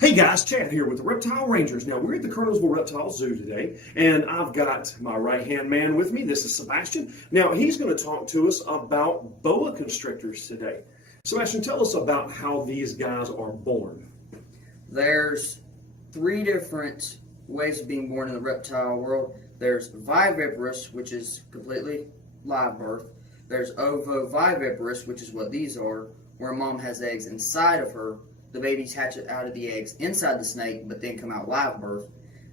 Hey guys, Chad here with the Reptile Rangers. Now we're at the Colonelsville Reptile Zoo today, and I've got my right-hand man with me. This is Sebastian. Now he's going to talk to us about boa constrictors today. Sebastian, tell us about how these guys are born. There's three different ways of being born in the reptile world. There's viviparous, which is completely live birth. There's ovoviviparous, which is what these are, where mom has eggs inside of her. The babies hatch out of the eggs inside the snake, but then come out live birth.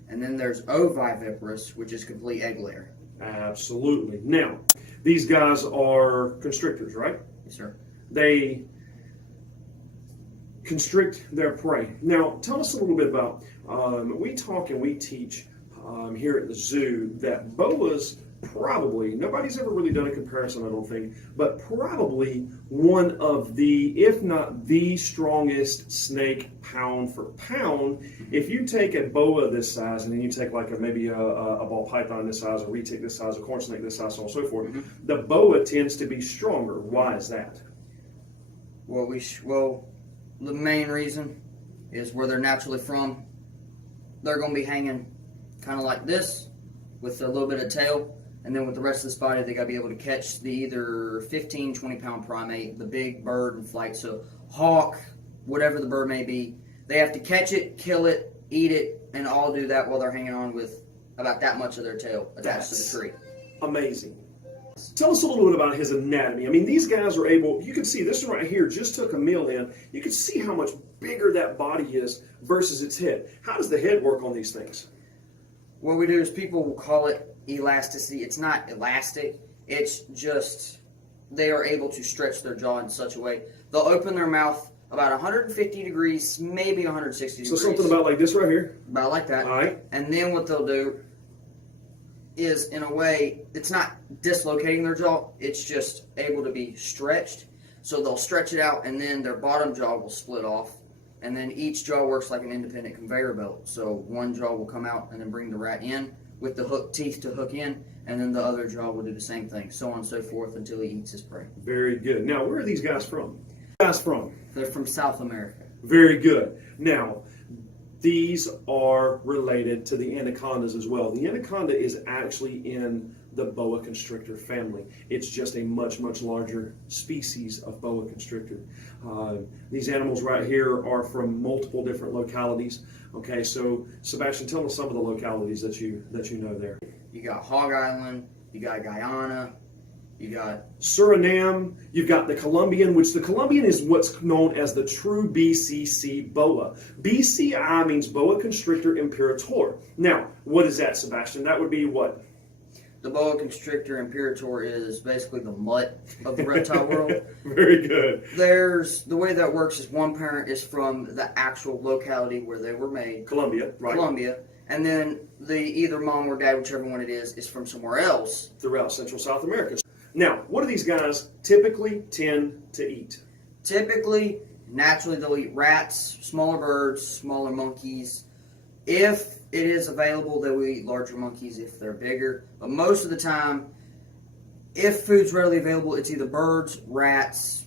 And then there's oviviparous, which is complete egg layer. Absolutely. Now, these guys are constrictors, right? Yes, sir. They constrict their prey. Now, tell us a little bit about, we talk and we teach here at the zoo that boas probably, nobody's ever really done a comparison, I don't think, but probably one of the, if not the strongest snake pound for pound. If you take a boa this size and then you take like maybe a ball python this size, a retic this size, a corn snake this size, so on and so forth, the boa tends to be stronger. Why is that? Well, the main reason is where they're naturally from. They're going to be hanging kind of like this with a little bit of tail. And then with the rest of this body, they got to be able to catch the either 15, 20-pound primate, the big bird in flight. So hawk, whatever the bird may be, they have to catch it, kill it, eat it, and all do that while they're hanging on with about that much of their tail attached to the tree. Amazing. Tell us a little bit about his anatomy. I mean, these guys are able, you can see this one right here just took a meal in. You can see how much bigger that body is versus its head. How does the head work on these things? What we do is people will call it elasticity. It's not elastic. It's just they are able to stretch their jaw in such a way. They'll open their mouth about 150 degrees, maybe 160 degrees. So something about like this right here? About like that. All right. And then what they'll do is, in a way, it's not dislocating their jaw. It's just able to be stretched. So they'll stretch it out, and then their bottom jaw will split off. And then each jaw works like an independent conveyor belt. So one jaw will come out and then bring the rat in with the hook teeth to hook in, and then the other jaw will do the same thing, so on and so forth until he eats his prey. Very good. Now, where are these guys from? They're from South America. Very good. Now, these are related to the anacondas as well. The anaconda is actually in the boa constrictor family. It's just a much, much larger species of boa constrictor. These animals right here are from multiple different localities. Okay, so Sebastian, tell us some of the localities that you know there. You got Hog Island, you got Guyana, you got Suriname, you've got the Colombian, which the Colombian is what's known as the true BCC boa. BCI means boa constrictor imperator. Now, what is that, Sebastian? That would be what? The boa constrictor imperator is basically the mutt of the reptile world. Very good. The way that works is one parent is from the actual locality where they were made. Colombia, right. Colombia. And then the either mom or dad, whichever one it is from somewhere else. Throughout Central South America. Now, what do these guys typically tend to eat? Typically, naturally, they'll eat rats, smaller birds, smaller monkeys. If it is available, they will eat larger monkeys if they're bigger. But most of the time, if food's readily available, it's either birds, rats,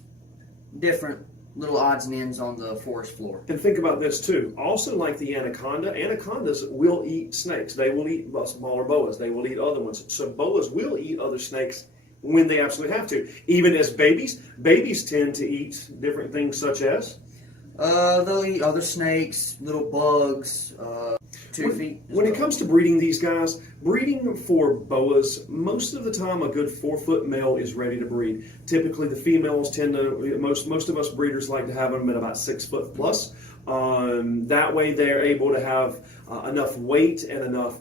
different little odds and ends on the forest floor. And think about this too. Also, like the anaconda, anacondas will eat snakes. They will eat smaller boas. They will eat other ones. So boas will eat other snakes when they absolutely have to. Even as babies tend to eat different things such as? They'll eat other snakes, little bugs, feet. When it comes to breeding these guys, breeding for boas, most of the time a good 4-foot male is ready to breed. Typically the females tend to, most of us breeders like to have them at about 6 foot plus. That way they're able to have enough weight and enough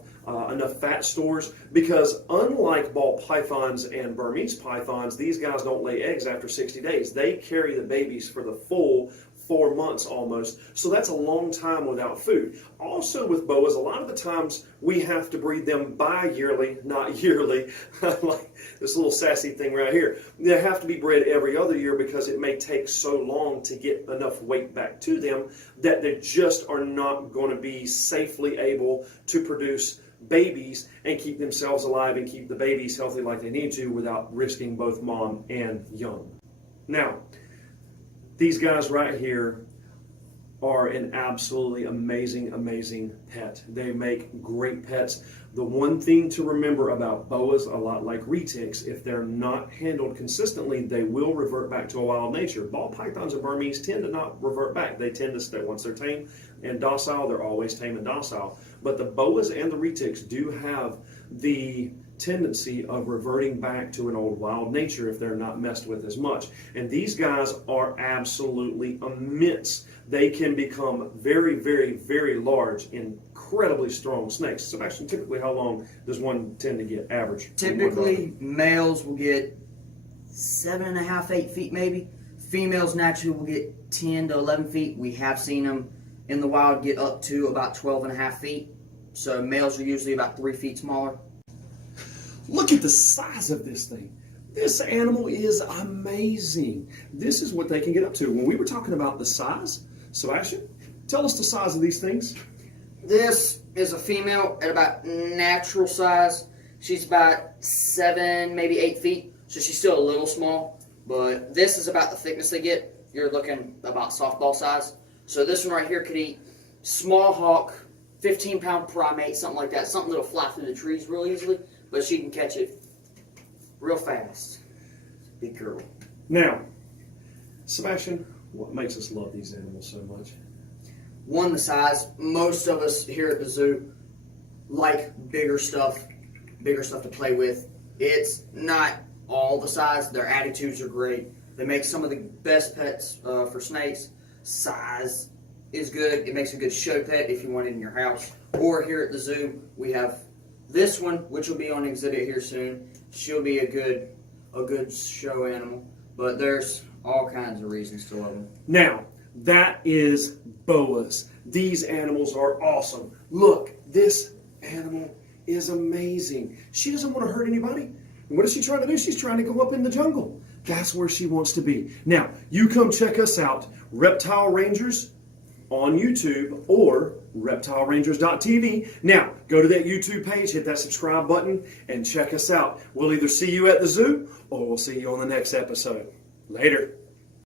fat stores, because unlike ball pythons and Burmese pythons, these guys don't lay eggs after 60 days. They carry the babies for the full 4 months almost, so that's a long time without food. Also with boas, a lot of the times we have to breed them bi-yearly, not yearly, like this little sassy thing right here. They have to be bred every other year because it may take so long to get enough weight back to them that they just are not going to be safely able to produce babies and keep themselves alive and keep the babies healthy like they need to without risking both mom and young. Now, these guys right here are an absolutely amazing, amazing pet. They make great pets. The one thing to remember about boas, a lot like retics, if they're not handled consistently, they will revert back to a wild nature. Ball pythons and Burmese tend to not revert back. They tend to stay, once they're tame and docile, they're always tame and docile. But the boas and the retics do have the tendency of reverting back to an old wild nature if they're not messed with as much. And these guys are absolutely immense. They can become very, very, very large, incredibly strong snakes. Sebastian, typically how long does one tend to get average? Typically, males will get 7.5, 8 feet maybe. Females naturally will get 10 to 11 feet. We have seen them in the wild get up to about 12.5 feet. So males are usually about 3 feet smaller. Look at the size of this thing. This animal is amazing. This is what they can get up to. When we were talking about the size, Sebastian, tell us the size of these things. This is a female at about natural size. She's about 7, maybe 8 feet. So she's still a little small. But this is about the thickness they get. You're looking about softball size. So this one right here could eat small hawk, 15-pound primate, something like that. Something that'll fly through the trees real easily. But she can catch it real fast. Big girl. Now, Sebastian, what makes us love these animals so much? One, the size. Most of us here at the zoo like bigger stuff to play with. It's not all the size. Their attitudes are great. They make some of the best pets for snakes. Size is good. It makes a good show pet if you want it in your house. Or here at the zoo, we have this one, which will be on exhibit here soon. She'll be a good show animal. But there's all kinds of reasons to love them. Now, that is boas. These animals are awesome. Look, this animal is amazing. She doesn't want to hurt anybody. And what is she trying to do? She's trying to go up in the jungle. That's where she wants to be. Now, you come check us out, Reptile Rangers on YouTube or reptilerangers.tv. Now, go to that YouTube page, hit that subscribe button, and check us out. We'll either see you at the zoo or we'll see you on the next episode. Later.